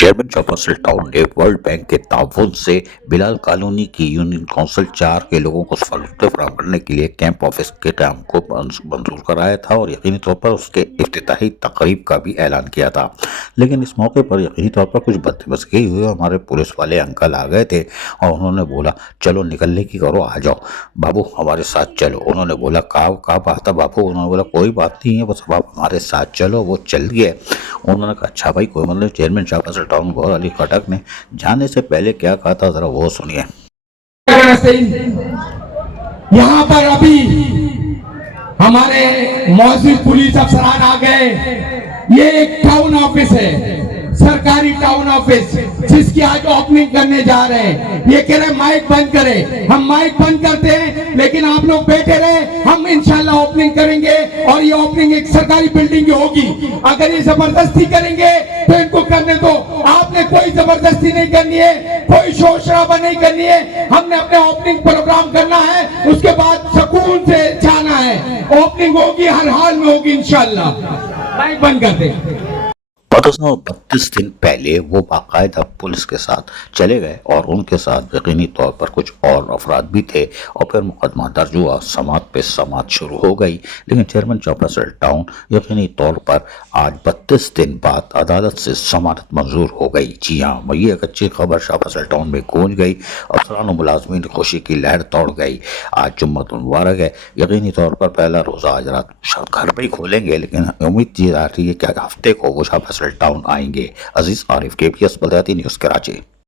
Chairman चौपासल town ने world bank के ताउन से बिलाल कॉलोनी की यूनियन काउंसिल 4 के लोगों को सहूलतें फराहम करने के लिए कैंप ऑफिस के काम को मंजूर कराया था और यकीनी तौर पर उसके इफ्तिताही तकरीब का भी ऐलान किया था। लेकिन इस मौके पर यकीनी तौर पर कुछ बदतमीजी हुई। हमारे पुलिस वाले अंकल आ गए थे और उन्होंने बोला, चलो निकलने की करो, आ जाओ बाबू हमारे साथ चलो। उन्होंने बोला, का बात है बाबू? उन्होंने बोला, कोई बात नहीं है, बस आप हमारे साथ चलो। वो चल गए। उन्होंने कहा, अच्छा भाई कोई मतलब। चेयरमैन चौपासल टाउन गौर अली खटक ने जाने से पहले क्या कहा था, जरा वो सुनिए। यहाँ पर अभी हमारे मौजूद पुलिस अफसरान आ गए। ये एक टाउन ऑफिस है, सरकारी टाउन ऑफिस, जिसकी आज ओपनिंग करने जा रहे हैं। ये कह रहे माइक बंद करें, हम माइक बंद करते हैं, लेकिन आप लोग बैठे रहे, हम इंशाल्लाह ओपनिंग करेंगे। और ये ओपनिंग एक सरकारी बिल्डिंग की होगी। अगर ये जबरदस्ती करेंगे तो इनको करने दो। आपने कोई जबरदस्ती नहीं करनी है, कोई शोर शराबा नहीं करनी है। हमने अपने ओपनिंग प्रोग्राम करना है, उसके बाद सुकून से जाना है। ओपनिंग होगी, हर हाल में होगी इंशाल्लाह। माइक बंद कर दे। 32 दिन पहले वो बाकायदा पुलिस के साथ चले गए और उनके साथ यकीनी तौर पर कुछ और अफराद भी थे और फिर मुकदमा दर्ज हुआ, समात पे समात शुरू हो गई। लेकिन चेयरमैन चौपासल टाउन यकीनी तौर पर आज 32 दिन बाद अदालत से जमानत मंजूर हो गई। जी हाँ, ये एक अच्छी खबर चौपासल टाउन में गूंज गई। अफसरान और मुलाजमीन खुशी की लहर दौड़ गई। आज जुम्मत मुबारक है। यकीनी तौर पर पहला रोज़ा आज रात घर पे ही खोलेंगे, लेकिन उम्मीद की जा रही है कि हफ्ते को वो चौपासल टाउन आएंगे। अजीज आरिफ, KPS बलदियाती न्यूज़, कराची।